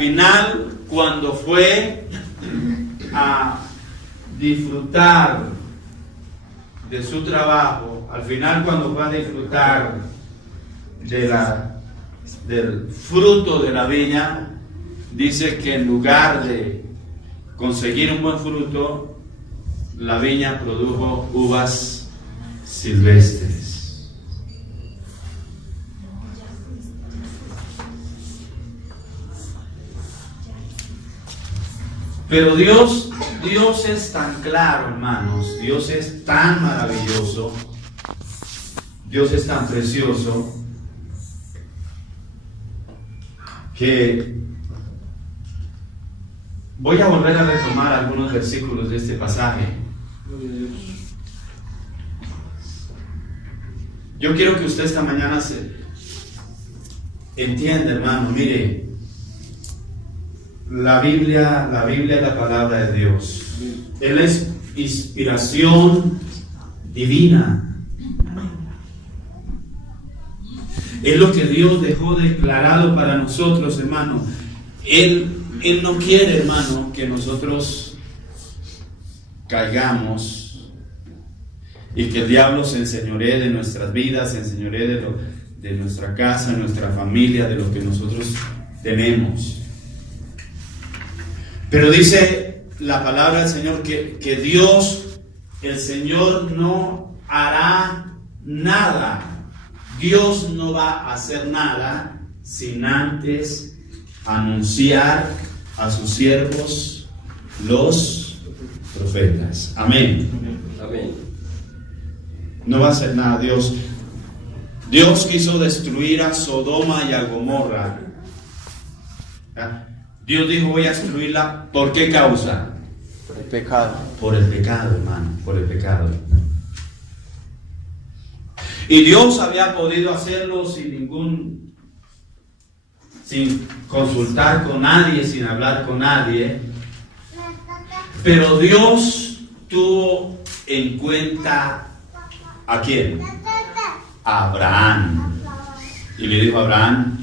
final, cuando fue a disfrutar de su trabajo, al final cuando fue a disfrutar del fruto de la viña, dice que en lugar de conseguir un buen fruto, la viña produjo uvas silvestres. Pero Dios es tan claro, hermanos, Dios es tan maravilloso, Dios es tan precioso, que voy a volver a retomar algunos versículos de este pasaje. Yo quiero que usted esta mañana se entienda, hermano, mire, la Biblia es la palabra de Dios. Él es inspiración divina. Es lo que Dios dejó declarado para nosotros, hermano. Él no quiere, hermano, que nosotros caigamos y que el diablo se enseñoree de nuestras vidas, se enseñoree de nuestra casa, nuestra familia, de lo que nosotros tenemos. Pero dice la palabra del Señor que Dios, el Señor, no hará nada. Dios no va a hacer nada sin antes anunciar a sus siervos, los profetas. Amén. Amén. No va a hacer nada Dios. Dios quiso destruir a Sodoma y a Gomorra. Dios dijo, voy a destruirla. ¿Por qué causa? Por el pecado. Por el pecado, hermano, por el pecado. Y Dios había podido hacerlo sin consultar con nadie, sin hablar con nadie. Pero Dios tuvo en cuenta ¿a quién? A Abraham. Y le dijo a Abraham,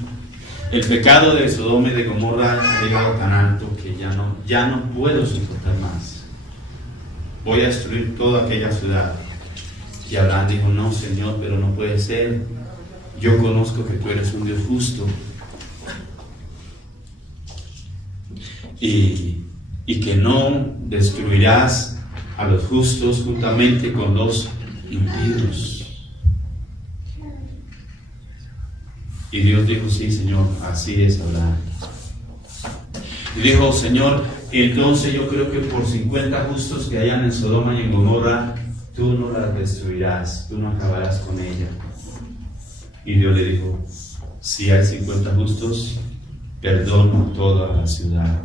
el pecado de Sodoma y de Gomorra ha llegado tan alto que ya no puedo soportar más. Voy a destruir toda aquella ciudad. Y Abraham dijo, no, Señor, pero no puede ser. Yo conozco que tú eres un Dios justo. Y que no destruirás a los justos juntamente con los impíos. Y Dios dijo, sí, Señor, así es, Abraham. Y dijo, Señor, entonces yo creo que por 50 justos que hayan en Sodoma y en Gomorra, tú no las destruirás, tú no acabarás con ella. Y Dios le dijo, si hay 50 justos, perdono toda la ciudad.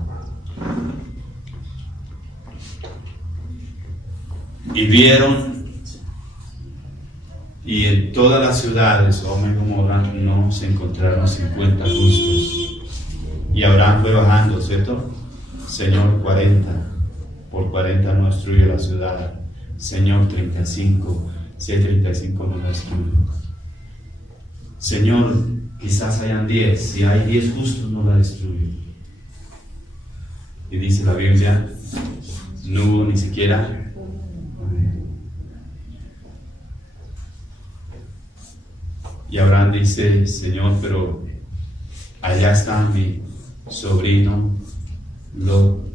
Y vieron, y en todas las ciudades, Sodoma y Gomorra, no se encontraron 50 justos. Y Abraham fue bajando, ¿cierto? Señor, 40, por 40 no destruye la ciudad. Señor, 35, si hay 35 no la destruye. Señor, quizás hayan 10, si hay 10 justos no la destruye. Y dice la Biblia, no hubo ni siquiera. Y Abraham dice, Señor, pero allá está mi sobrino Lot.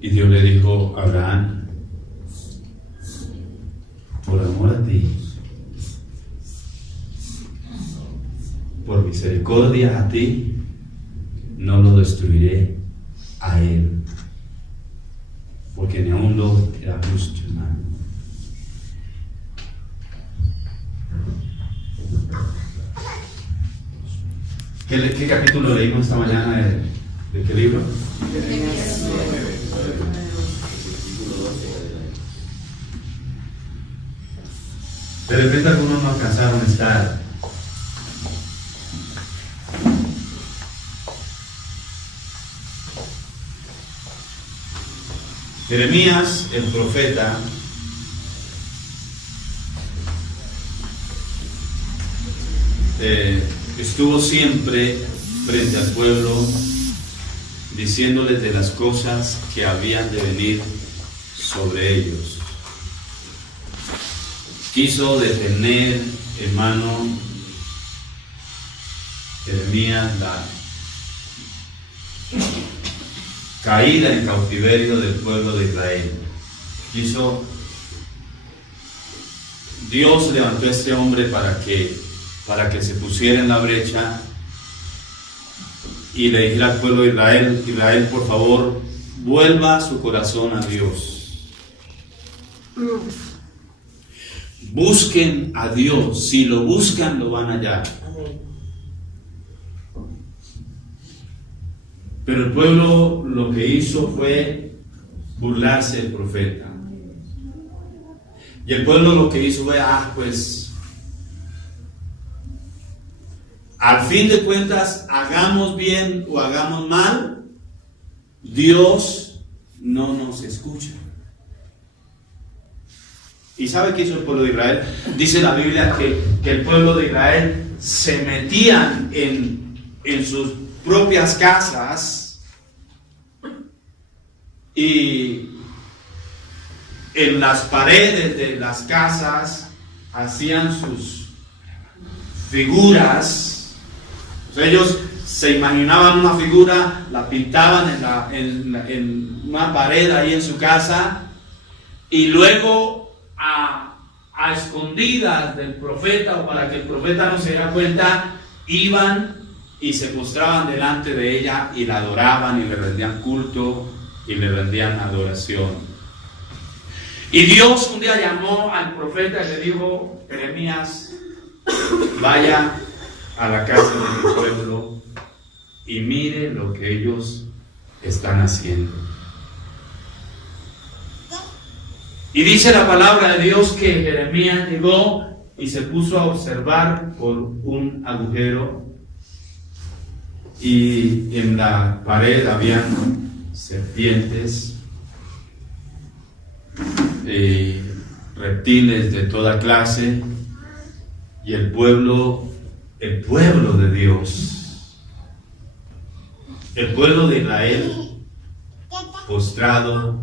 Y Dios le dijo a Abraham, por amor a ti, por misericordia a ti, no lo destruiré a él, porque ni aun Lot era justo, hermano. ¿Qué capítulo leímos esta mañana de qué libro? De repente algunos no alcanzaron a estar. Jeremías, el profeta, estuvo siempre frente al pueblo, diciéndoles de las cosas que habían de venir sobre ellos. Quiso detener, hermano, Jeremías, la caída en cautiverio del pueblo de Israel. Dios levantó a este hombre para que se pusiera en la brecha y le dijera al pueblo de Israel: Israel, por favor, vuelva su corazón a Dios. Busquen a Dios. Si lo buscan, lo van a hallar. Pero el pueblo lo que hizo fue burlarse del profeta. Y el pueblo lo que hizo fue, pues, al fin de cuentas, hagamos bien o hagamos mal, Dios no nos escucha. ¿Y sabe qué hizo el pueblo de Israel? Dice la Biblia que el pueblo de Israel se metían en sus propias casas y en las paredes de las casas hacían sus figuras. O sea, ellos se imaginaban una figura, la pintaban en una pared ahí en su casa, y luego a escondidas del profeta, o para que el profeta no se diera cuenta, iban y se postraban delante de ella y la adoraban y le rendían culto y le rendían adoración. Y Dios un día llamó al profeta y le dijo: Jeremías, vaya a la casa de mi pueblo y mire lo que ellos están haciendo. Y dice la palabra de Dios que Jeremías llegó y se puso a observar por un agujero, y en la pared habían serpientes, reptiles de toda clase, y el pueblo de Dios, el pueblo de Israel, postrado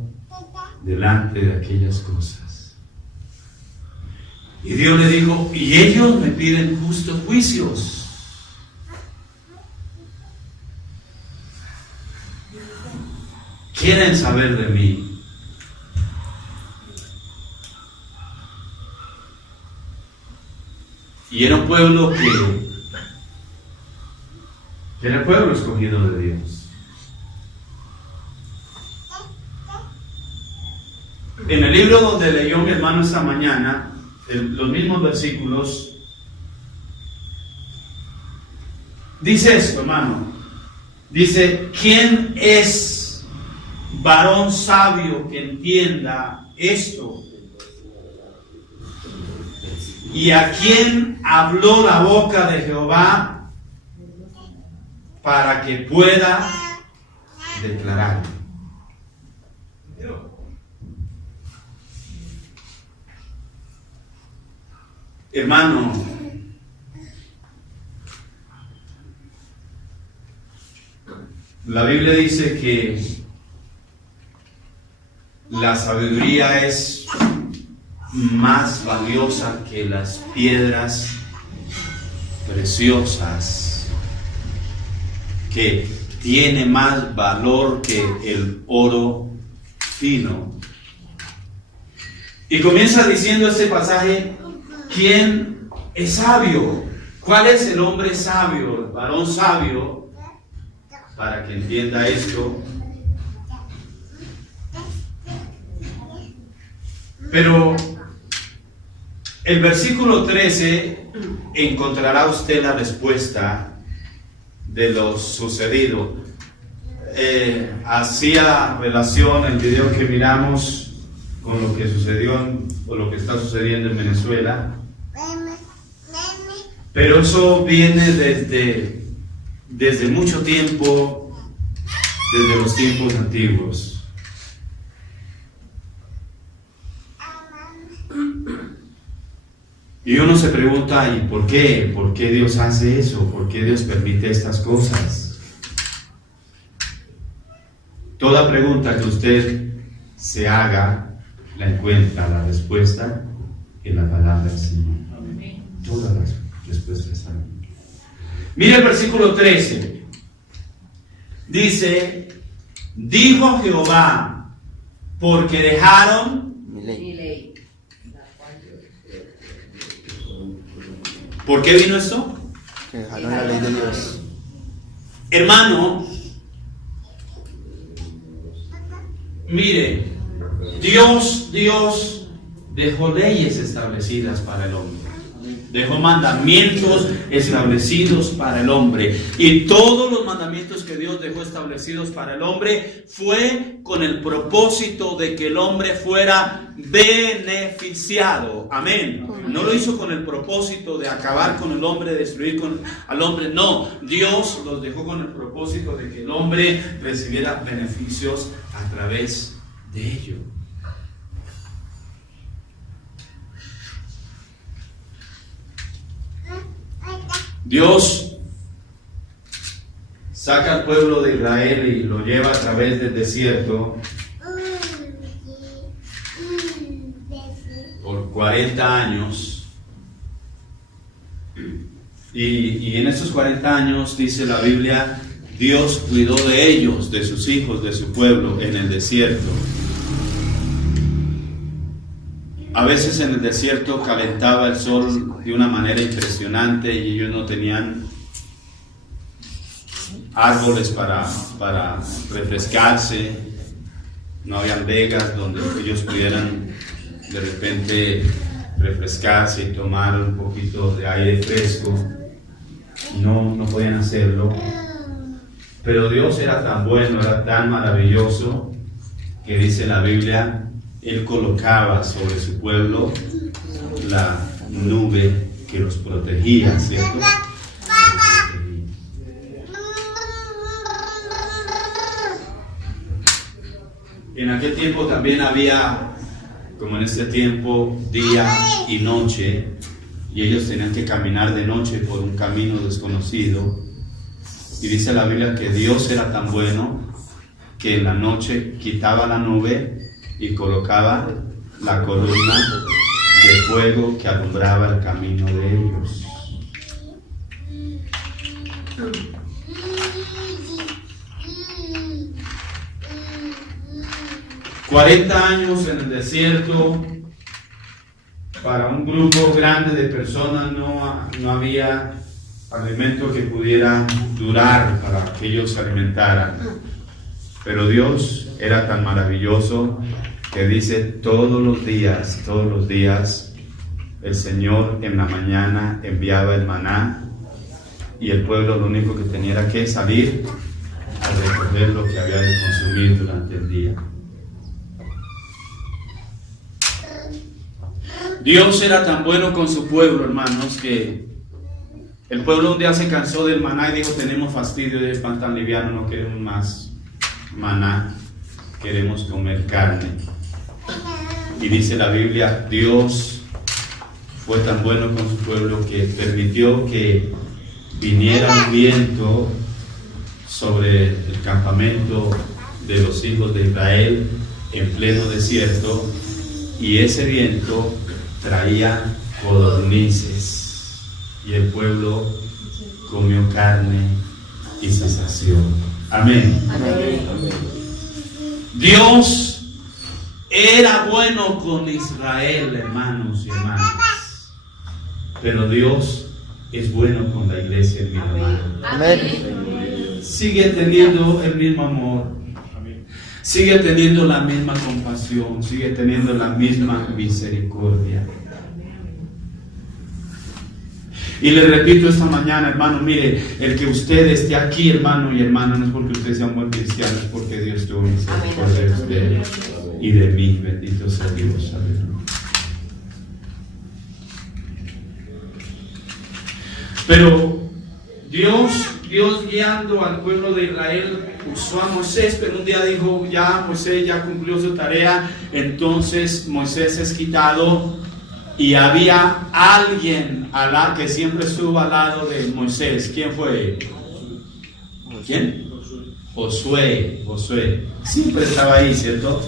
delante de aquellas cosas. Y Dios le dijo: y ellos me piden justos juicios. Quieren saber de mí. Y era un pueblo que era el pueblo escogido de Dios. En el libro donde leyó mi hermano esta mañana, los mismos versículos, dice esto, hermano. Dice: ¿quién es varón sabio que entienda esto? ¿Y a quién habló la boca de Jehová para que pueda declararlo? Hermano, la Biblia dice que la sabiduría es más valiosa que las piedras preciosas, que tiene más valor que el oro fino. Y comienza diciendo este pasaje: ¿quién es sabio? ¿Cuál es el hombre sabio, el varón sabio? Para que entienda esto. Pero el versículo 13 encontrará usted la respuesta de lo sucedido. Hacía relación el video que miramos con lo que sucedió o lo que está sucediendo en Venezuela. Pero eso viene desde mucho tiempo, desde los tiempos antiguos. Y uno se pregunta, ¿y por qué? ¿Por qué Dios hace eso? ¿Por qué Dios permite estas cosas? Toda pregunta que usted se haga, la encuentra la respuesta en la palabra del Señor. Todas las respuestas están. Mire el versículo 13. Dice, dijo Jehová, porque dejaron Mi ley. ¿Por qué vino esto? Que dejaron la ley de Dios. Hermano, mire, Dios dejó leyes establecidas para el hombre. Dejó mandamientos establecidos para el hombre. Y todos los mandamientos que Dios dejó establecidos para el hombre fue con el propósito de que el hombre fuera beneficiado. Amén. No lo hizo con el propósito de acabar con el hombre, de destruir al hombre. No, Dios los dejó con el propósito de que el hombre recibiera beneficios a través de ello. Dios saca al pueblo de Israel y lo lleva a través del desierto por 40 años. Y en esos 40 años, dice la Biblia, Dios cuidó de ellos, de sus hijos, de su pueblo en el desierto. A veces en el desierto calentaba el sol de una manera impresionante y ellos no tenían árboles para refrescarse, no habían vegas donde ellos pudieran de repente refrescarse y tomar un poquito de aire fresco. No podían hacerlo. Pero Dios era tan bueno, era tan maravilloso, que dice la Biblia, Él colocaba sobre su pueblo la nube que los protegía, ¿cierto? En aquel tiempo también había, como en este tiempo, día y noche, y ellos tenían que caminar de noche por un camino desconocido. Y dice la Biblia que Dios era tan bueno que en la noche quitaba la nube y colocaba la columna de fuego que alumbraba el camino de ellos. $40 años en el desierto. Para un grupo grande de personas no había alimento que pudiera durar para que ellos se alimentaran. Pero Dios era tan maravilloso que dice todos los días el Señor en la mañana enviaba el maná y el pueblo lo único que tenía era que salir a recoger lo que había de consumir durante el día. Dios era tan bueno con su pueblo, hermanos, que el pueblo un día se cansó del maná y dijo, tenemos fastidio de pan tan liviano, no queremos más maná, queremos comer carne. Y dice la Biblia, Dios fue tan bueno con su pueblo que permitió que viniera un viento sobre el campamento de los hijos de Israel en pleno desierto, y ese viento traía codornices y el pueblo comió carne y se sació. Amén. Amén. Dios era bueno con Israel, hermanos y hermanas, pero Dios es bueno con la iglesia en Miramar. Amén. Sigue teniendo el mismo amor, sigue teniendo la misma compasión, sigue teniendo la misma misericordia. Y le repito esta mañana, hermano, mire, el que usted esté aquí, hermano y hermana, no es porque usted sea un buen cristiano, es porque Dios tuvo misericordia de usted y de mí. Bendito sea Dios. Aleluya. Pero Dios guiando al pueblo de Israel usó a Moisés, pero un día dijo, ya Moisés ya cumplió su tarea, entonces Moisés es quitado Y había alguien que siempre estuvo al lado de Moisés. ¿Quién fue? ¿Quién? Josué. Siempre estaba ahí, ¿cierto?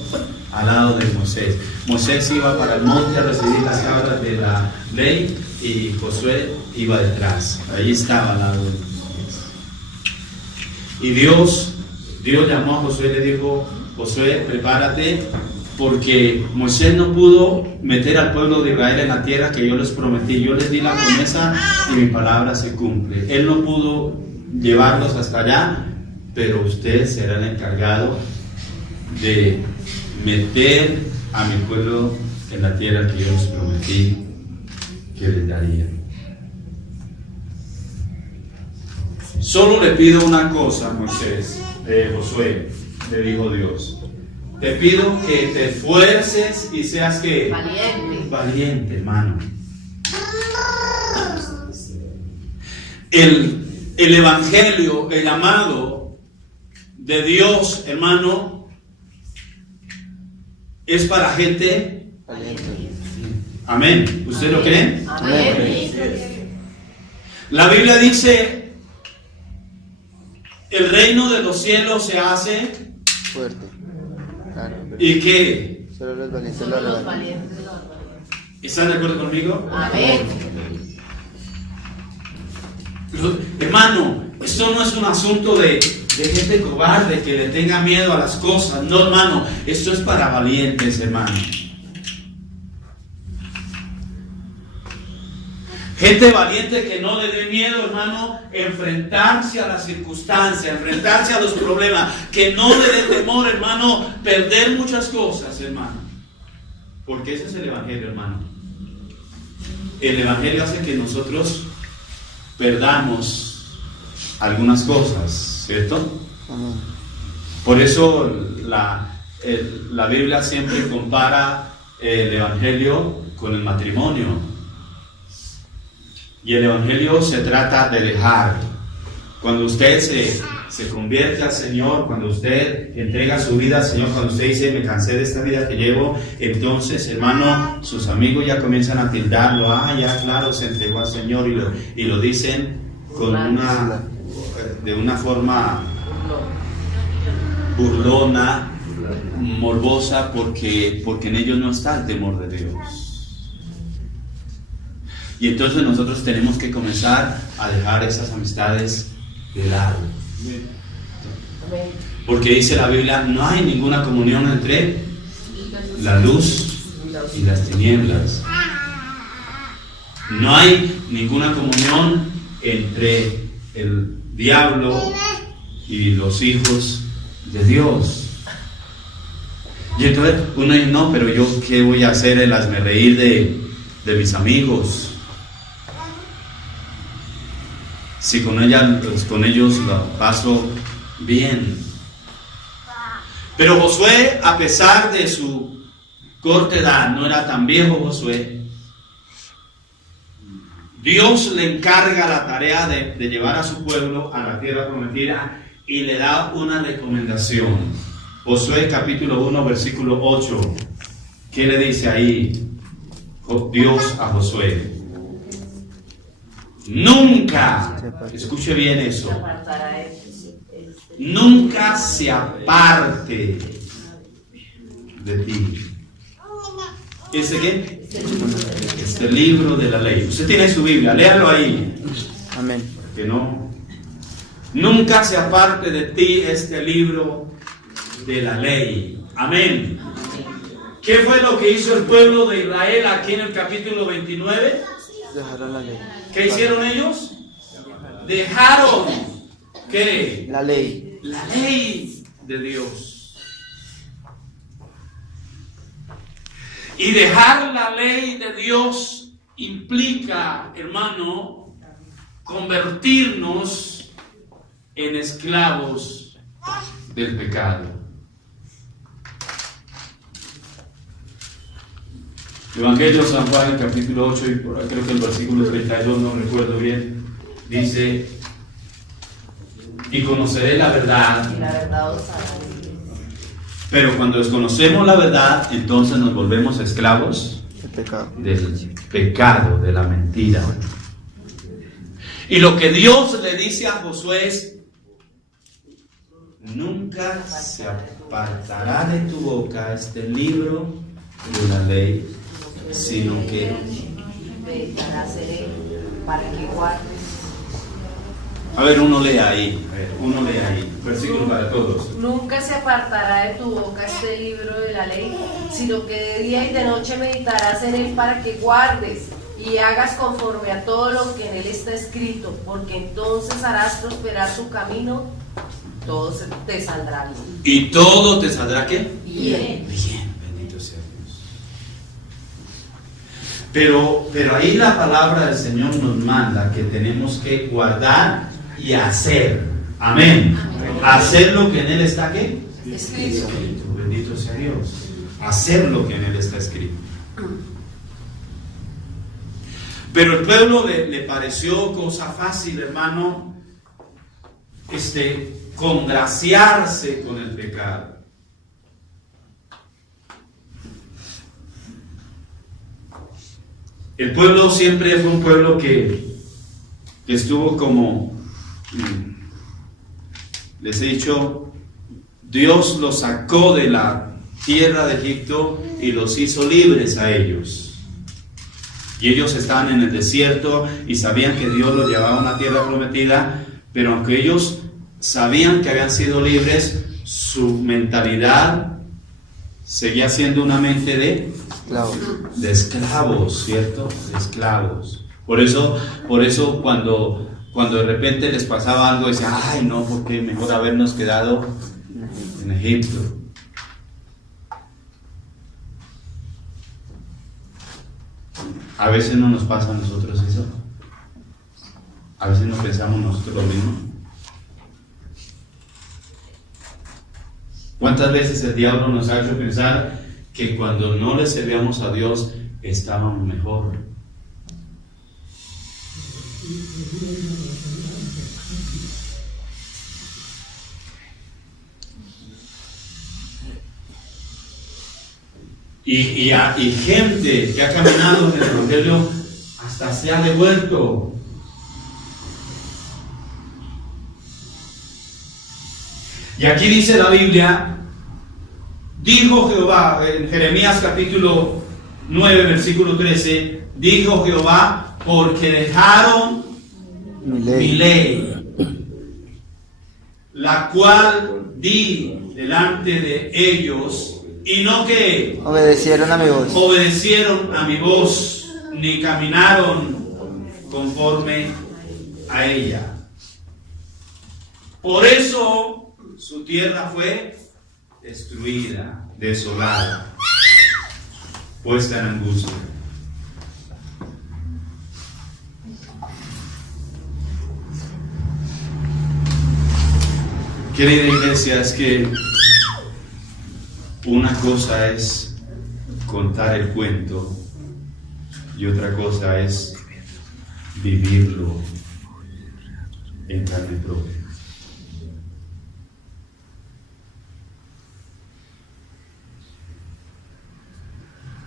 Al lado de Moisés. Moisés iba para el monte a recibir las tablas de la ley y Josué iba detrás. Ahí estaba al lado de Moisés. Y Dios llamó a Josué y le dijo: Josué, prepárate, porque Moisés no pudo meter al pueblo de Israel en la tierra que yo les prometí. Yo les di la promesa y mi palabra se cumple. Él no pudo llevarlos hasta allá, pero usted será el encargado de meter a mi pueblo en la tierra que yo les prometí que les daría. Solo le pido una cosa, Josué, le dijo Dios. Te pido que te esfuerces y seas que valiente, hermano. El evangelio, el amado de Dios, hermano, es para gente Valiente. amén. ¿Usted lo cree? Amén. La Biblia dice: el reino de los cielos se hace Fuerte. Claro. y que Solo los valientes Solo lo los logran. valientes lo logran. ¿están de acuerdo conmigo? Amén. Hermano, esto no es un asunto de gente cobarde que le tenga miedo a las cosas. No, hermano, esto es para valientes, hermano. Gente valiente que no le dé miedo, hermano, enfrentarse a las circunstancias, enfrentarse a los problemas, que no le dé temor, hermano, perder muchas cosas, hermano. Porque ese es el evangelio, hermano. El evangelio hace que nosotros perdamos algunas cosas, ¿cierto? Amén. Por eso la Biblia siempre compara el evangelio con el matrimonio. Y el evangelio se trata de dejar. Cuando usted se convierte al Señor, cuando usted entrega su vida al Señor, cuando usted dice: me cansé de esta vida que llevo, entonces, hermano, sus amigos ya comienzan a tildarlo. Ya claro, se entregó al Señor, y lo dicen de una forma burlona, morbosa, porque en ellos no está el temor de Dios. Y entonces nosotros tenemos que comenzar a dejar esas amistades de lado. Porque dice la Biblia: no hay ninguna comunión entre la luz y las tinieblas. No hay ninguna comunión entre el diablo y los hijos de Dios. Y entonces uno dice: no, pero yo ¿qué voy a hacer? El hazme reír de mis amigos. Si con ellos lo paso bien. Pero Josué, a pesar de su corta edad, no era tan viejo Josué, Dios le encarga la tarea de llevar a su pueblo a la tierra prometida y le da una recomendación. Josué capítulo 1 versículo 8. ¿Qué le dice ahí Dios a Josué? Nunca, escuche bien eso, nunca se aparte de ti. ¿Ese qué? Este libro de la ley. Usted tiene su Biblia, léalo ahí. Amén. Que no. Nunca se aparte de ti este libro de la ley. Amén. ¿Qué fue lo que hizo el pueblo de Israel aquí en el capítulo 29? Dejaron la ley. ¿Qué hicieron ellos? Dejaron ¿qué? La ley. La ley de Dios. Y dejar la ley de Dios implica, hermano, convertirnos en esclavos del pecado. Evangelio de San Juan, el capítulo 8, y por ahí creo que el versículo 32, no recuerdo bien, dice: y conoceré la verdad. Y la verdad os hará libres. Pero cuando desconocemos la verdad, entonces nos volvemos esclavos Pecado. del pecado, de la mentira. Y lo que Dios le dice a Josué es: nunca se apartará de tu boca este libro de la ley, sino que meditarás en él para que guardes. A ver, uno lee ahí, versículo para todos. Nunca se apartará de tu boca este libro de la ley, sino que de día y de noche meditarás en él para que guardes y hagas conforme a todo lo que en él está escrito, porque entonces harás prosperar tu camino, todo te saldrá bien. ¿Y todo te saldrá qué? Bien. Bien, bendito sea Dios. Pero ahí la palabra del Señor nos manda que tenemos que guardar y hacer. Amén. Hacer lo que en él está ¿qué? Escrito. Bendito sea Dios. Hacer lo que en él está escrito. Pero el pueblo le pareció cosa fácil, hermano, congraciarse con el pecado. El pueblo siempre fue un pueblo que estuvo como, les he dicho, Dios los sacó de la tierra de Egipto y los hizo libres a ellos. Y ellos estaban en el desierto y sabían que Dios los llevaba a una tierra prometida, pero aunque ellos sabían que habían sido libres, su mentalidad seguía siendo una mente de esclavos, ¿cierto? De esclavos. Por eso cuando de repente les pasaba algo, decían: ay no, porque mejor habernos quedado en Egipto. A veces no nos pasa a nosotros eso. A veces no pensamos nosotros lo mismo. ¿Cuántas veces el diablo nos ha hecho pensar que cuando no le servíamos a Dios estábamos mejor? Y gente que ha caminado en el Evangelio hasta se ha devuelto. Y aquí dice la Biblia: dijo Jehová, en Jeremías capítulo 9, versículo 13, dijo Jehová: porque dejaron mi ley, la cual di delante de ellos, y no que obedecieron a mi voz. Obedecieron a mi voz, ni caminaron conforme a ella. Por eso su tierra fue destruida, desolada, puesta en angustia. Querida iglesia, es que una cosa es contar el cuento y otra cosa es vivirlo en carne propia.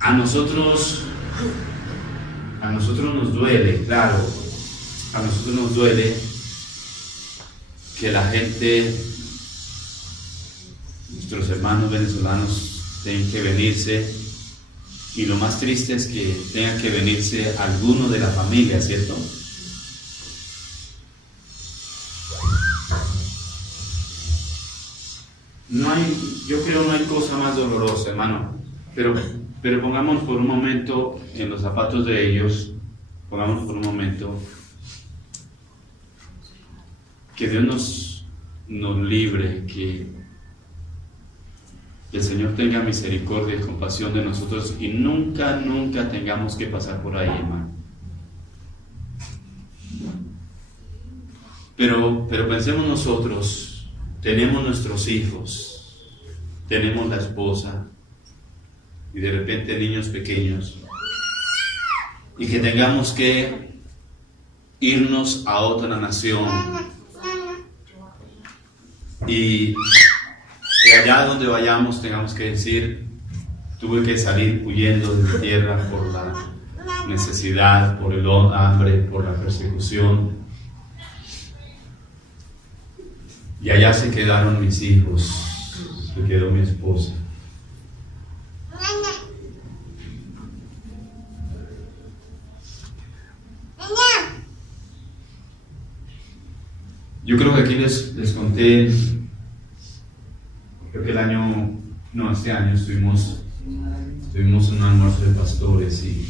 A nosotros nos duele, claro, a nosotros nos duele que la gente, nuestros hermanos venezolanos, tengan que venirse, y lo más triste es que tengan que venirse alguno de la familia, ¿cierto? Yo creo no hay cosa más dolorosa, hermano, pero pongamos por un momento en los zapatos de ellos, pongamos por un momento que Dios nos libre, que el Señor tenga misericordia y compasión de nosotros y nunca tengamos que pasar por ahí, hermano. Pero pensemos nosotros, tenemos nuestros hijos, tenemos la esposa y de repente niños pequeños, y que tengamos que irnos a otra nación y allá donde vayamos tengamos que decir: tuve que salir huyendo de mi tierra por la necesidad, por el hambre, por la persecución. Y allá se quedaron mis hijos, se quedó mi esposa. Yo creo que aquí les conté, creo que este año estuvimos en un almuerzo de pastores y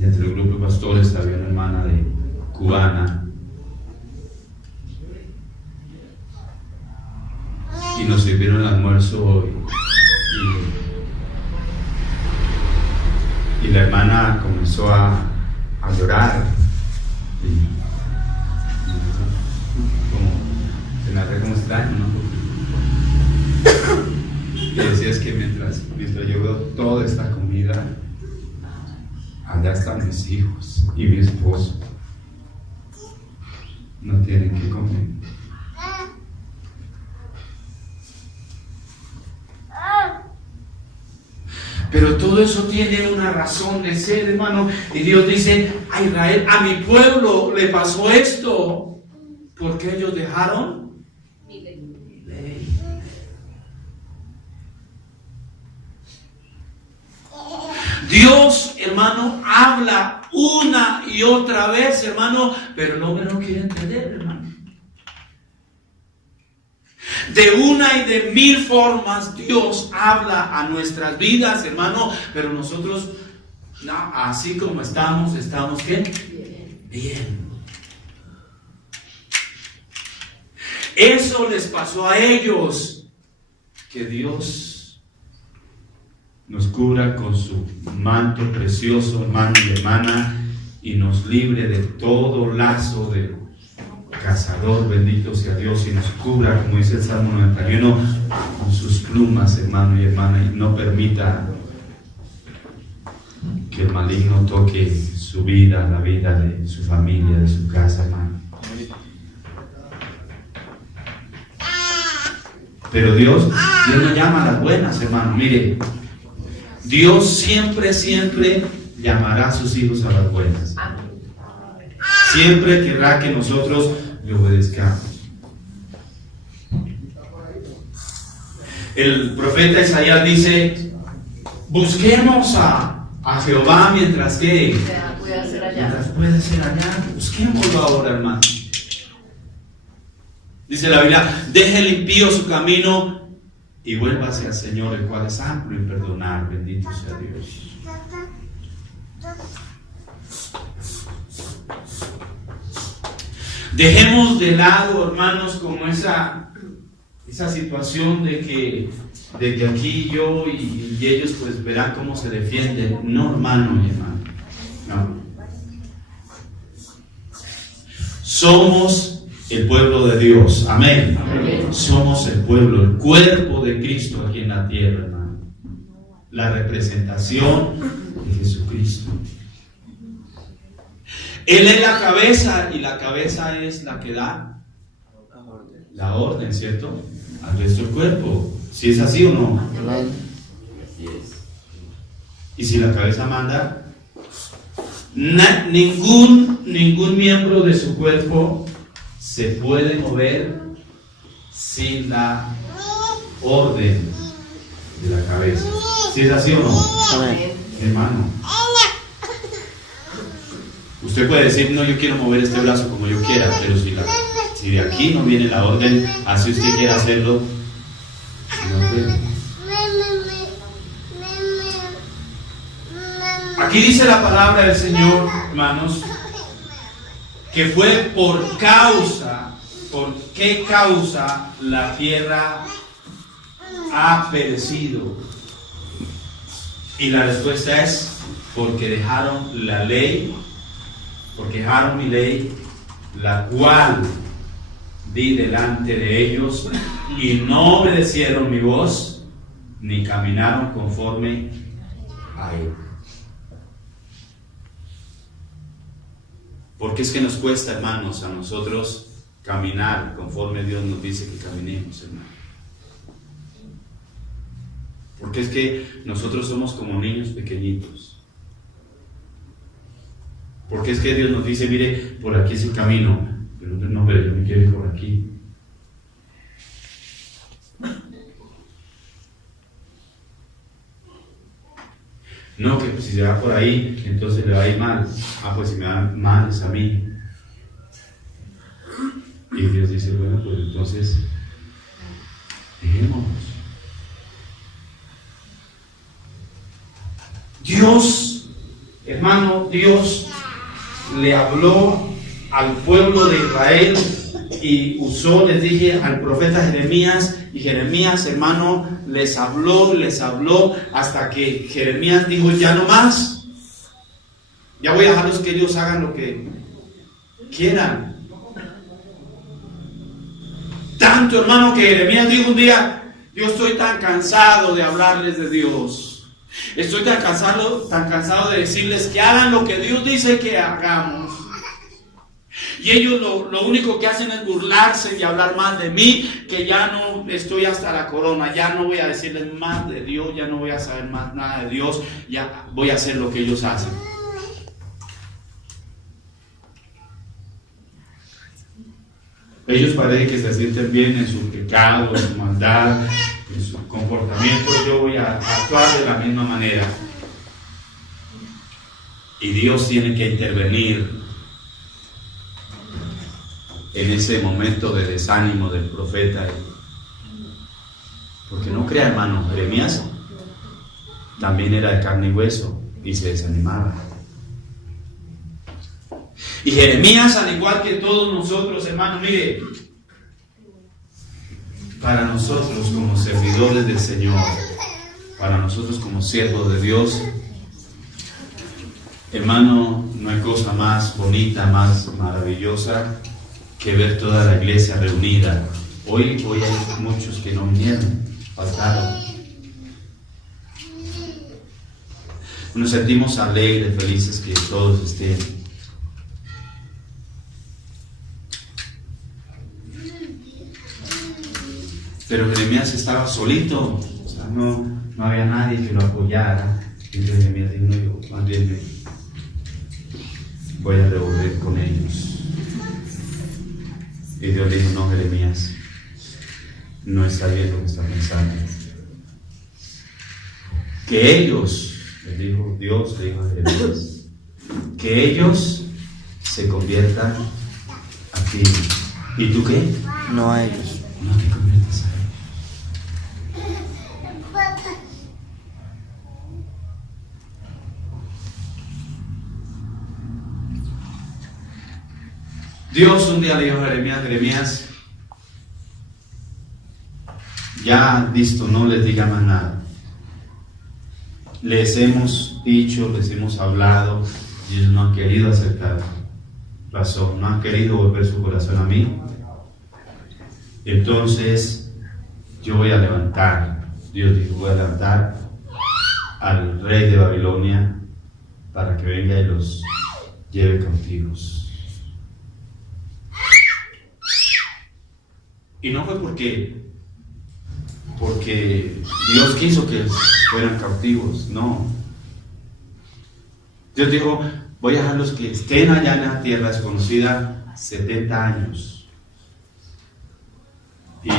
entre el grupo de pastores había una hermana cubana y nos sirvieron el almuerzo y la hermana comenzó a llorar se me hace como extraño, ¿no? Y decía, es que mientras yo veo toda esta comida, allá están mis hijos y mi esposo, no tienen que comer. Pero todo eso tiene una razón de ser, hermano. Y Dios dice, a Israel, a mi pueblo le pasó esto, porque ellos dejaron mi ley. Dios, hermano, habla una y otra vez, hermano, pero el hombre no quiere entender, hermano. De una y de mil formas Dios habla a nuestras vidas, hermano, pero nosotros, no, así como estamos ¿qué? Bien. Eso les pasó a ellos. Que Dios nos cubra con su manto precioso, hermano y hermana, y nos libre de todo lazo de cazador, bendito sea Dios, y nos cubra, como dice el Salmo 91, con sus plumas, hermano y hermana, y no permita que el maligno toque su vida, la vida de su familia, de su casa, hermano. Pero Dios nos llama a las buenas, hermano. Mire, Dios siempre llamará a sus hijos a las buenas. Siempre querrá que nosotros le obedezcamos. El profeta Isaías dice, busquemos a Jehová mientras puede ser allá. Busquémoslo ahora, hermano. Dice la Biblia, deje el impío su camino y vuélvase al Señor, el cual es amplio en perdonar. Bendito sea Dios. Dejemos de lado, hermanos, como esa situación de que aquí yo y ellos pues verán cómo se defienden. No, hermano y hermano. No. Somos el pueblo de Dios. Amén. Amén. Somos el pueblo, el cuerpo de Cristo aquí en la tierra, hermano. La representación de Jesucristo. Él es la cabeza y la cabeza es la que da la orden, ¿cierto? Al resto del cuerpo. ¿Si es así o no? Amén. Y si la cabeza manda, ningún miembro de su cuerpo se puede mover sin la orden de la cabeza. ¿Si es así o no? Amén. Hermano, usted puede decir, no, yo quiero mover este brazo como yo quiera, pero si de aquí no viene la orden, así usted quiera hacerlo, no puede. Aquí dice la palabra del Señor, hermanos, que fue ¿por qué causa la tierra ha perecido? Y la respuesta es, porque dejaron la ley, porque dejaron mi ley, la cual di delante de ellos, y no obedecieron mi voz, ni caminaron conforme a él. Porque es que nos cuesta, hermanos, a nosotros caminar conforme Dios nos dice que caminemos, hermano. Porque es que nosotros somos como niños pequeñitos. Porque es que Dios nos dice, mire, por aquí es el camino. Pero no, pero yo me quiero ir por aquí. No, que si se va por ahí, entonces le va a ir mal. Ah, pues si me va mal es a mí. Y Dios dice, bueno, pues entonces, dejémonos. Dios, hermano, Dios le habló al pueblo de Israel y usó, les dije, al profeta Jeremías. Y Jeremías, hermano, les habló, hasta que Jeremías dijo, ya no más. Ya voy a dejarlos que ellos hagan lo que quieran. Tanto, hermano, que Jeremías dijo un día, yo estoy tan cansado de hablarles de Dios. Estoy tan cansado de decirles que hagan lo que Dios dice que hagamos. Y ellos lo único que hacen es burlarse y hablar mal de mí, que ya no estoy hasta la corona, ya no voy a decirles más de Dios, ya no voy a saber más nada de Dios, ya voy a hacer lo que ellos hacen. Ellos parece que se sienten bien en su pecado, en su maldad, en su comportamiento. Yo voy a actuar de la misma manera. Y Dios tiene que intervenir en ese momento de desánimo del profeta. Porque no crea, hermano, Jeremías también era de carne y hueso y se desanimaba. Y Jeremías, al igual que todos nosotros, hermano, mire, para nosotros como servidores del Señor, para nosotros como siervos de Dios, hermano, no hay cosa más bonita, más maravillosa que ver toda la iglesia reunida. Hoy hay muchos que no vinieron, faltaron. Nos sentimos alegres, felices que todos estén. Pero Jeremías estaba solito, o sea, no había nadie que lo apoyara. Y entonces Jeremías dijo, no, yo más bien voy a revolver con ellos. Y Dios le dijo, no, Jeremías, no está bien lo que está pensando. Que ellos, le dijo Dios, le dijo a Jeremías, que ellos se conviertan a ti. ¿Y tú qué? No a ellos. No te conviertas a ellos. Dios un día le dijo a Jeremías, ya listo, no les diga más nada. Les hemos dicho, les hemos hablado, y ellos no han querido aceptar razón, no han querido volver su corazón a mí. Entonces yo voy a levantar, Dios dijo, voy a levantar al rey de Babilonia para que venga y los lleve cautivos. Y no fue porque Dios quiso que fueran cautivos, no. Dios dijo, voy a dejarlos que estén allá en la tierra desconocida 70 años. Y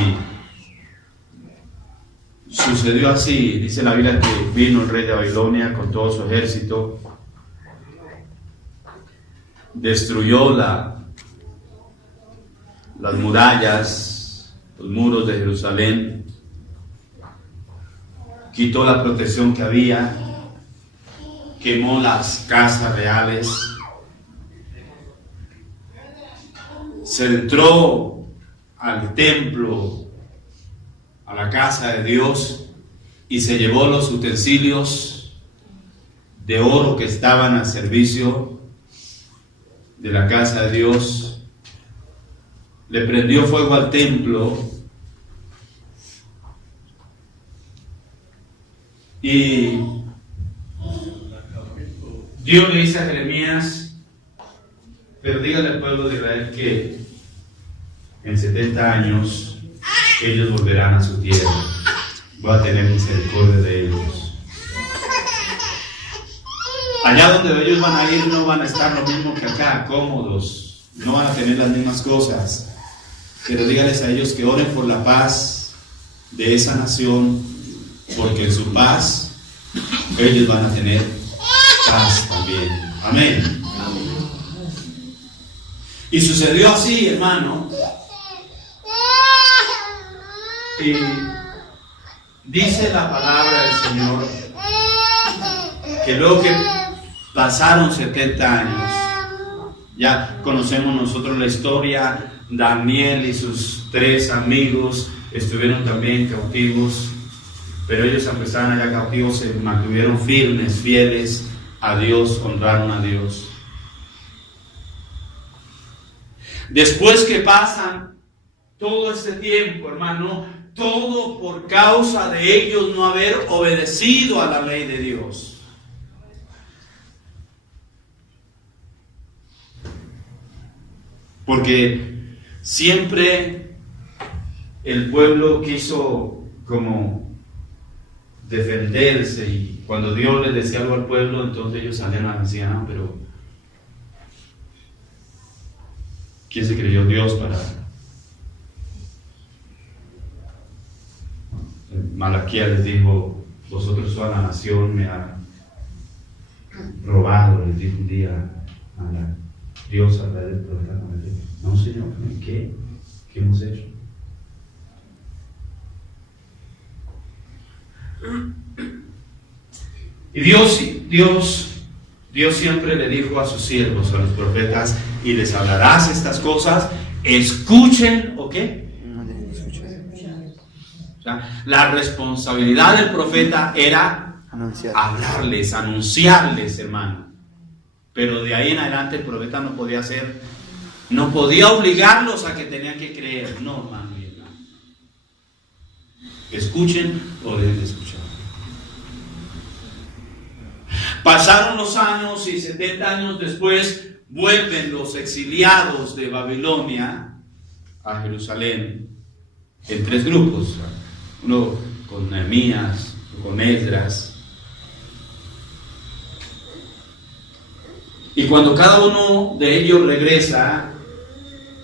sucedió así, dice la Biblia que vino el rey de Babilonia con todo su ejército, destruyó las murallas, los muros de Jerusalén, quitó la protección que había, quemó las casas reales, se entró al templo, a la casa de Dios, y se llevó los utensilios de oro que estaban al servicio de la casa de Dios. Le prendió fuego al templo y Dios le dice a Jeremías, pero dígale al pueblo de Israel que en 70 años ellos volverán a su tierra. voy a tener misericordia de ellos. Allá donde ellos van a ir no van a estar lo mismo que acá, cómodos, no van a tener las mismas cosas. Pero díganles a ellos que oren por la paz de esa nación, porque en su paz ellos van a tener paz también. Amén. Y sucedió así, hermano. Y dice la palabra del Señor que luego que pasaron 70 años, ya conocemos nosotros la historia. Daniel y sus 3 amigos estuvieron también cautivos, pero ellos, aunque estaban allá cautivos, se mantuvieron firmes, fieles a Dios, honraron a Dios. Después que pasan todo este tiempo, hermano, todo por causa de ellos no haber obedecido a la ley de Dios. Porque siempre el pueblo quiso como defenderse, y cuando Dios les decía algo al pueblo, entonces ellos salían a decir, no, pero ¿quién se creyó Dios para? Malaquías les dijo, vosotros toda la nación me ha robado, les dijo un día a la Dios a través del profeta. No, Señor, ¿qué? ¿Qué hemos hecho? Y Dios siempre le dijo a sus siervos, a los profetas, y les hablarás estas cosas, escuchen, ¿o qué? O sea, la responsabilidad del profeta era hablarles, anunciarles, hermano. Pero de ahí en adelante el profeta no podía obligarlos a que tenían que creer. No, hermano y hermano. Escuchen o deben de escuchar. Pasaron los años y 70 años después vuelven los exiliados de Babilonia a Jerusalén en 3 grupos. Uno con Nehemías, con Esdras. Y cuando cada uno de ellos regresa,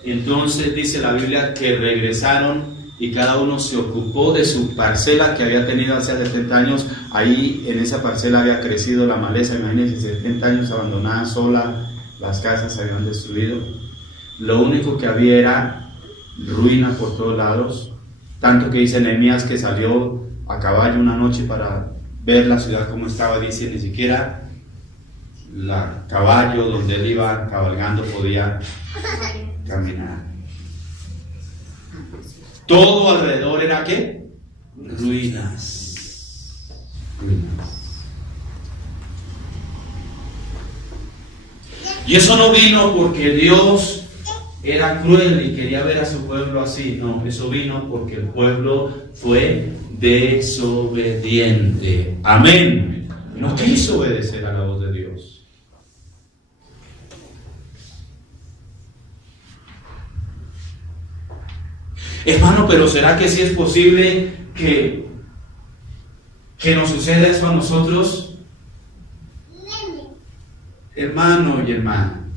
entonces dice la Biblia que regresaron y cada uno se ocupó de su parcela que había tenido hace 70 años. Ahí en esa parcela había crecido la maleza, imagínense, 70 años abandonada, sola, las casas se habían destruido. Lo único que había era ruina por todos lados, tanto que dice Nehemías que salió a caballo una noche para ver la ciudad como estaba. Dice, ni siquiera la caballo donde él iba cabalgando podía caminar. Todo alrededor era ¿qué? Ruinas. Y eso no vino porque Dios era cruel y quería ver a su pueblo así. No, eso vino porque el pueblo fue desobediente. Amén. No quiso obedecer a la voz de Dios. Hermano, pero ¿será que sí es posible que nos suceda eso a nosotros? Hermano y hermana,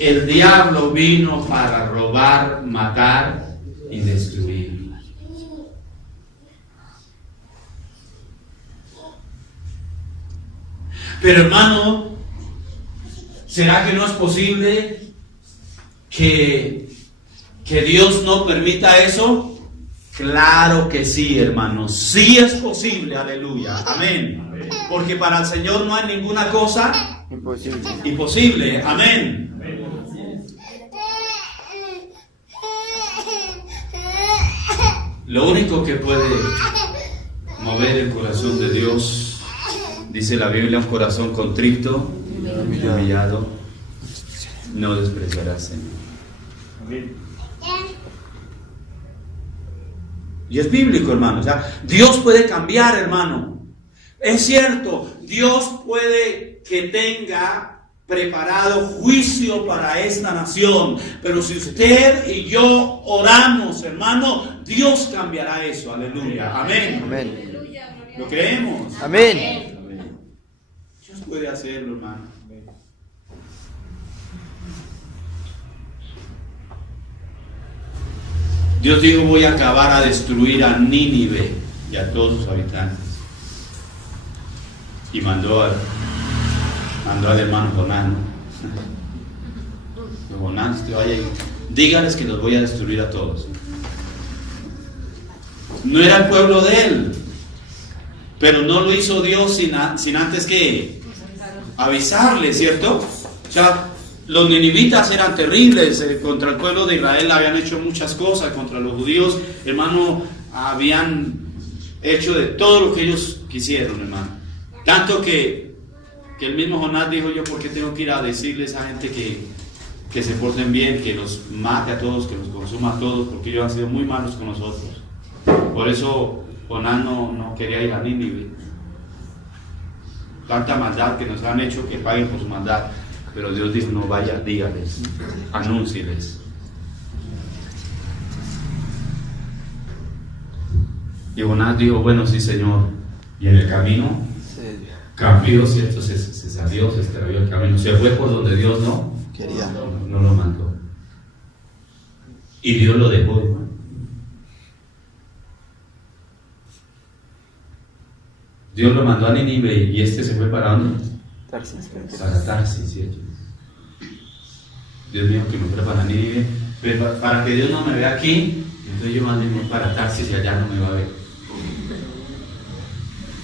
el diablo vino para robar, matar y destruir. Pero hermano, ¿será que no es posible que Dios no permita eso? Claro que sí, hermano. Sí es posible, aleluya, amén. Porque para el Señor no hay ninguna cosa imposible, amén. Lo único que puede mover el corazón de Dios, dice la Biblia, un corazón contrito y humillado, no despreciará, Señor. Amén. Y es bíblico, hermano. O sea, Dios puede cambiar, hermano. Es cierto, Dios puede que tenga preparado juicio para esta nación. Pero si usted y yo oramos, hermano, Dios cambiará eso. Aleluya. Amén. Amén. ¿Lo creemos? Amén. Dios puede hacerlo, hermano. Dios dijo: voy a acabar a destruir a Nínive y a todos sus habitantes. Y mandó al hermano Jonás, ¿no? Jonás, te vaya y dígales que los voy a destruir a todos. No era el pueblo de él, pero no lo hizo Dios sin antes que avisarle, ¿cierto? O sea, los ninivitas eran terribles, contra el pueblo de Israel habían hecho muchas cosas, contra los judíos, hermano, habían hecho de todo lo que ellos quisieron, hermano. Tanto que el mismo Jonás dijo: yo por qué tengo que ir a decirle a esa gente que se porten bien, que los mate a todos, que los consuma a todos, porque ellos han sido muy malos con nosotros. Por eso Jonás no quería ir a Nínive. Tanta maldad que nos han hecho, que paguen por su maldad. Pero Dios dijo: no, vaya, dígales, anúncieles. Y Jonás dijo: bueno, sí, Señor. Y en el camino cambió, ¿cierto? Se salió, se extravió el camino. Se fue por donde Dios no quería. No lo mandó. Y Dios lo dejó, hermano. Dios lo mandó a Nínive y se fue ¿para dónde? Tarsis. Para Tarsis, ¿cierto? Dios mío, que me fuera para Nínive, pero para que Dios no me vea aquí, entonces yo mandé para Tarsis y allá no me va a ver.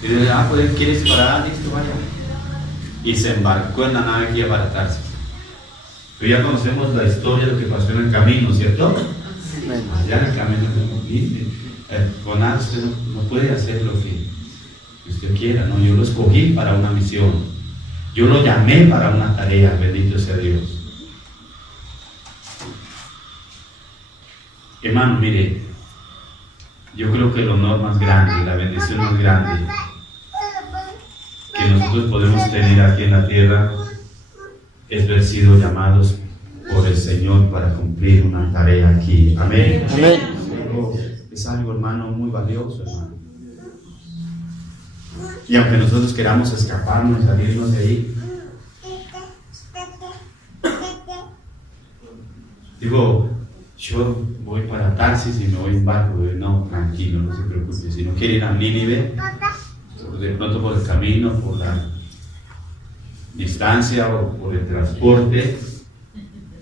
Y Dios dice: pues ¿quieres parar? Listo, vaya. Y se embarcó en la nave que iba para Tarsis. Pero ya conocemos la historia de lo que pasó en el camino, ¿cierto? Allá en el camino, Jonás, usted no puede hacer lo que usted quiera, ¿no? Yo lo escogí para una misión. Yo lo llamé para una tarea, bendito sea Dios. Hermano, mire, yo creo que el honor más grande, la bendición más grande que nosotros podemos tener aquí en la tierra es haber sido llamados por el Señor para cumplir una tarea aquí. Amén. Amén. Es algo, hermano, muy valioso, hermano. Y aunque nosotros queramos escaparnos y salirnos de ahí, digo, yo voy para Tarsis y me voy en barco. No, tranquilo, no se preocupe. Si no quiere ir a Nínive, de pronto por el camino, por la distancia o por el transporte,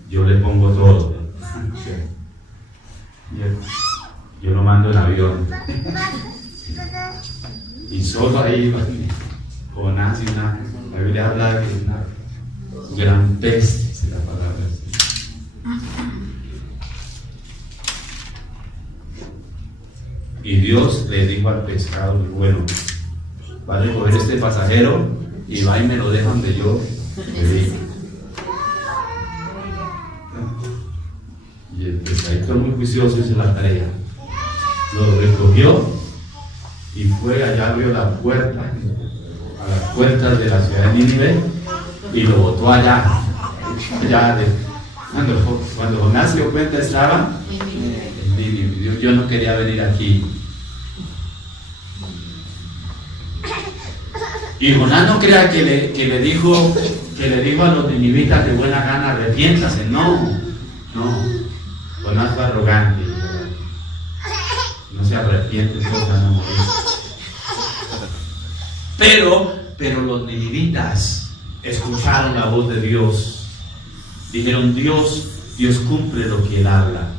yo le pongo todo. Yo lo mando en avión. Y solo ahí Jonás y la Biblia habla de una gran peste, es la palabra. Y Dios le dijo al pescado: bueno, va a recoger este pasajero y va y me lo dejan de yo le digo. Y el pescadito muy juicioso hizo la tarea, lo recogió y fue allá, abrió la puerta a las puertas de la ciudad de Nínive y lo botó allá cuando Jonás se dio cuenta, estaba en Nínive. Yo no quería venir aquí. Y Jonás no crea que le dijo a los ninivitas de buena gana: arrepiéntase. No. Jonás fue arrogante. No se arrepiente, todos van a morir. Pero los ninivitas escucharon la voz de Dios. Dijeron: Dios cumple lo que Él habla.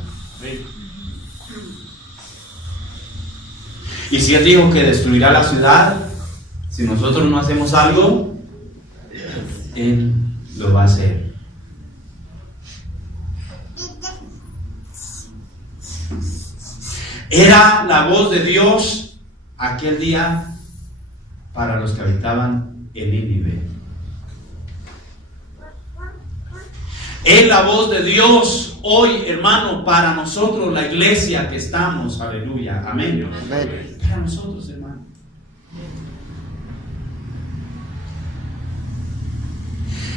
Y si Él dijo que destruirá la ciudad, si nosotros no hacemos algo, Él lo va a hacer. Era la voz de Dios aquel día para los que habitaban en Nínive. Es la voz de Dios hoy, hermano, para nosotros, la iglesia que estamos. Aleluya. Amén. Amén. Para nosotros, hermano.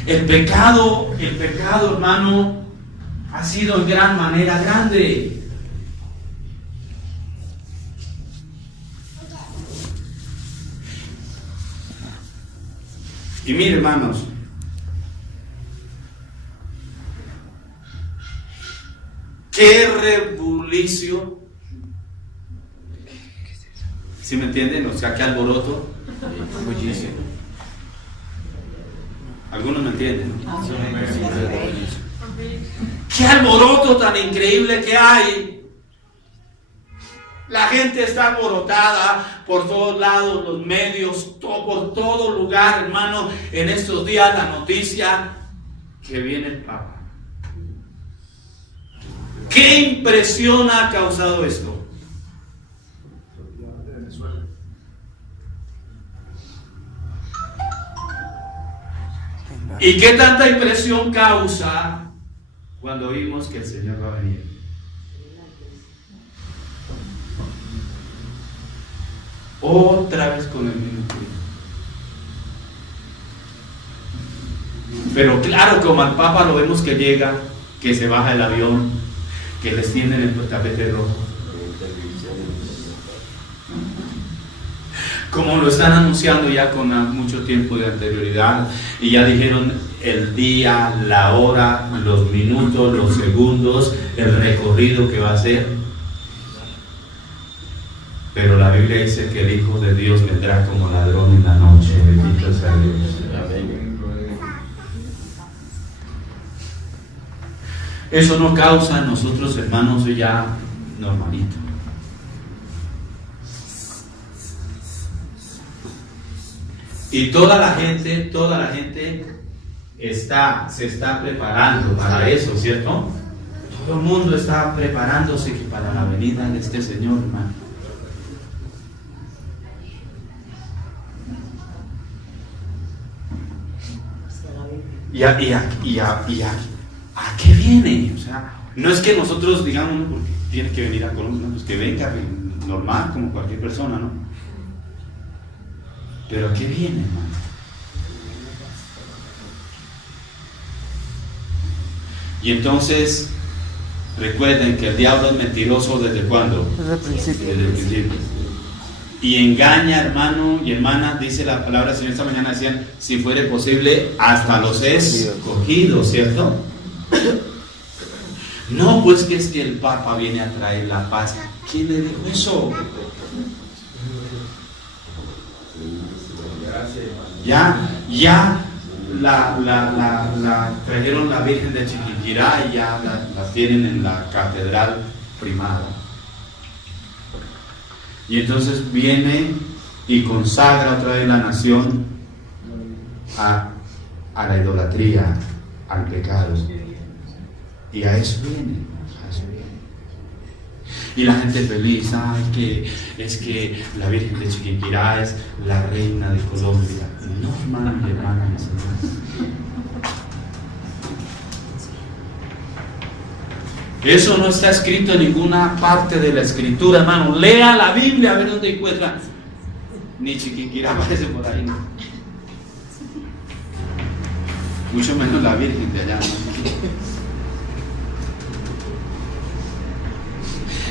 El pecado, hermano, ha sido en gran manera grande. Y mire, hermanos, qué rebulicio. ¿Sí me entienden? O sea, qué alboroto. Bullicio. Algunos me entienden. Qué alboroto tan increíble que hay. La gente está alborotada por todos lados, los medios, por todo lugar, hermano. En estos días la noticia que viene el Papa. ¿Qué impresión ha causado esto? ¿Y qué tanta impresión causa cuando oímos que el Señor va a venir? Otra vez con el mismo tema. Pero claro, como al Papa lo vemos que llega, que se baja el avión, que les tienden el tapete rojo. Como lo están anunciando ya con mucho tiempo de anterioridad, y ya dijeron el día, la hora, los minutos, los segundos, el recorrido que va a hacer. Pero la Biblia dice que el Hijo de Dios vendrá como ladrón en la noche. Bendito sea Dios. Eso no causa en nosotros, hermanos, ya normalito. Y toda la gente se está preparando para eso, ¿cierto? Todo el mundo está preparándose para la venida de este Señor, hermano. ¿A qué viene? O sea, no es que nosotros digamos, porque tiene que venir a Colombia, pues que venga normal como cualquier persona, ¿no? Pero ¿a qué viene, hermano? Y entonces, recuerden que el diablo es mentiroso ¿desde cuándo? Desde el principio. Desde el principio. Y engaña, hermano y hermana, dice la palabra del Señor esta mañana, decían, si fuere posible, hasta los escogidos, ¿cierto? No, pues que es que el Papa viene a traer la paz. ¿Quién le dijo eso? Ya la trajeron la Virgen de Chiquinquirá y ya la tienen en la catedral primada. Y entonces viene y consagra otra vez la nación a la idolatría, al pecado. Y a eso viene. Y la gente feliz, es que la Virgen de Chiquinquirá es la reina de Colombia. No, hermano y hermana, eso no está escrito en ninguna parte de la escritura, hermano. Lea la Biblia a ver dónde encuentra. Ni Chiquinquirá aparece por ahí, ¿no? Mucho menos la Virgen de allá, ¿no?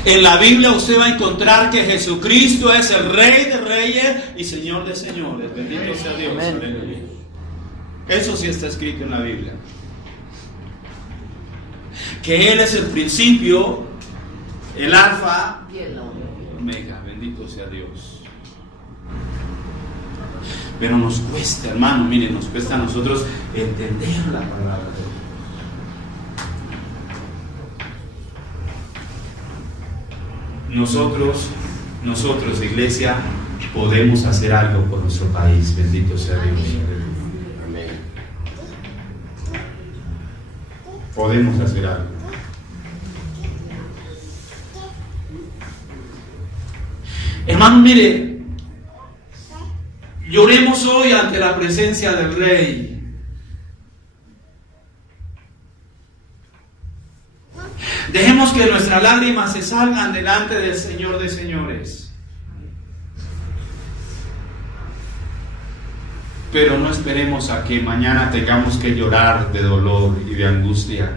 En la Biblia usted va a encontrar que Jesucristo es el Rey de Reyes y Señor de Señores. Bendito sea Dios. Amén. Eso sí está escrito en la Biblia. Que Él es el principio, el alfa y el omega. Bendito sea Dios. Pero nos cuesta, hermano, miren, nos cuesta a nosotros entender la palabra de Dios. Nosotros, iglesia, podemos hacer algo por nuestro país. Bendito sea Dios. Amén. Podemos hacer algo. Hermano, mire, lloremos hoy ante la presencia del Rey. Dejemos que nuestras lágrimas se salgan delante del Señor de señores. Pero no esperemos a que mañana tengamos que llorar de dolor y de angustia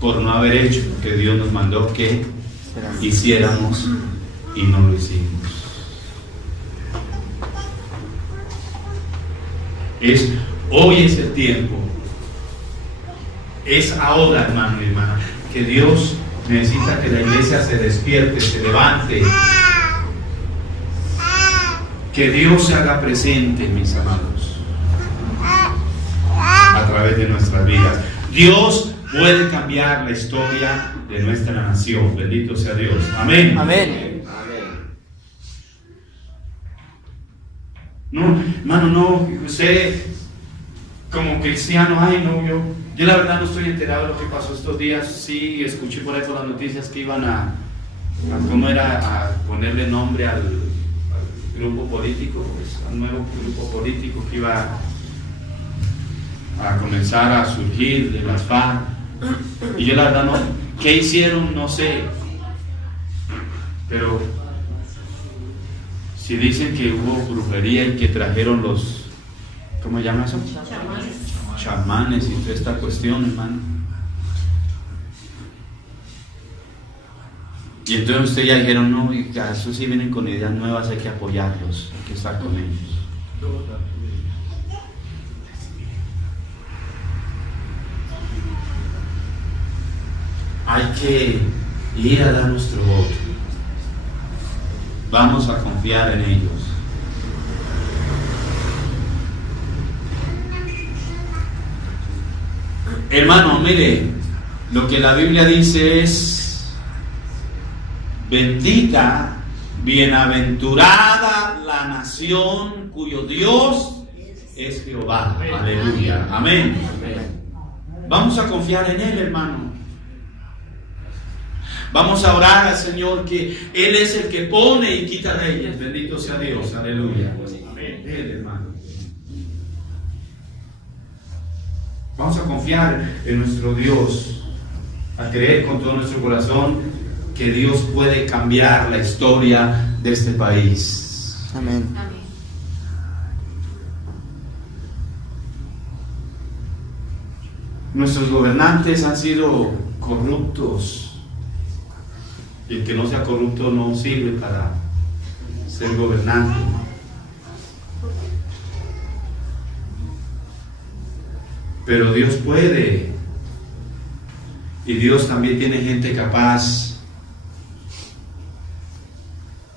por no haber hecho lo que Dios nos mandó que hiciéramos y no lo hicimos. Hoy es el tiempo. Es ahora, hermano y hermana, que Dios necesita que la iglesia se despierte, se levante. Que Dios se haga presente, mis amados, a través de nuestras vidas. Dios puede cambiar la historia de nuestra nación. Bendito sea Dios. Amén. Amén. No, hermano, no, usted como cristiano, ay no, yo la verdad no estoy enterado de lo que pasó estos días. Sí, escuché por ahí por las noticias que iban a ponerle nombre al grupo político, pues, al nuevo grupo político que iba a comenzar a surgir de las FARC. Y yo la verdad no, ¿qué hicieron? No sé. Pero si dicen que hubo brujería y que trajeron los, ¿cómo se llama eso? Chamanes y toda esta cuestión, hermano. Y entonces ustedes ya dijeron, no, y eso sí vienen con ideas nuevas, hay que apoyarlos, hay que estar con ellos. Hay que ir a dar nuestro voto. Vamos a confiar en ellos. Hermano, mire, lo que la Biblia dice es: bendita, bienaventurada la nación cuyo Dios es Jehová. Aleluya. Amén. Vamos a confiar en Él, hermano. Vamos a orar al Señor, que Él es el que pone y quita reyes. Bendito sea Dios. Aleluya. Amén. Él, hermano. Vamos a confiar en nuestro Dios, a creer con todo nuestro corazón que Dios puede cambiar la historia de este país. Amén. Amén. Nuestros gobernantes han sido corruptos. Y el que no sea corrupto no sirve para ser gobernante. Pero Dios puede. Y Dios también tiene gente capaz,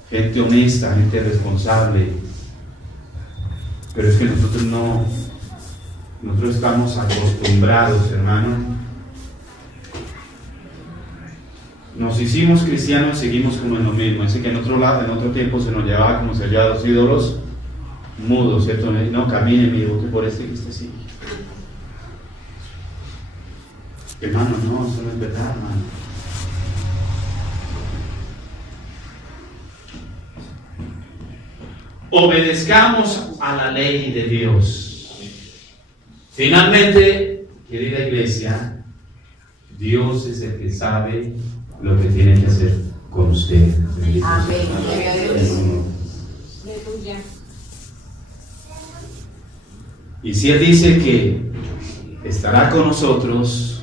gente honesta, gente responsable. Pero es que nosotros estamos acostumbrados, hermano. Nos hicimos cristianos y seguimos como en lo mismo. Así que en otro tiempo se nos llevaba como se llevaba los ídolos mudos, ¿cierto? No, camine, mi hijo, que por este que este sí. Hermano, no, eso no es verdad, hermano. Obedezcamos a la ley de Dios. Finalmente, querida iglesia, Dios es el que sabe lo que tiene que hacer con usted. Amén. Gloria a Dios. Y si Él dice que estará con nosotros,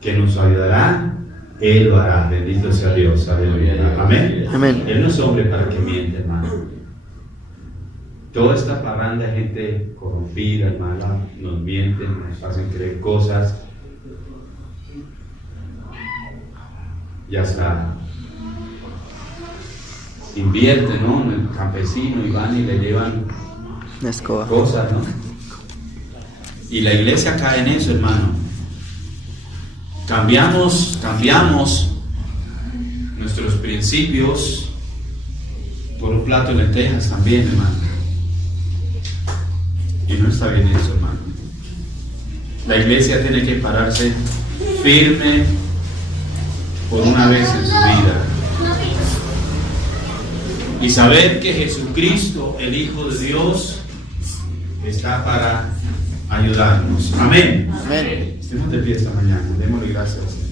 que nos ayudará, Él lo hará. Bendito sea Dios. Aleluya. Amén. Amén. Él no es hombre para que miente, hermano. Toda esta parranda de gente corrompida, mala, nos mienten, nos hacen creer cosas. Y hasta invierten, ¿no?, en el campesino y van y le llevan La escoba. cosas, ¿no? Y la iglesia cae en eso, hermano. Cambiamos nuestros principios por un plato de lentejas también, hermano. Y no está bien eso, hermano. La iglesia tiene que pararse firme por una vez en su vida y saber que Jesucristo, el Hijo de Dios, está para ayudarnos. Amén. Amén. Estemos de pie esta mañana. Démosle gracias al Señor.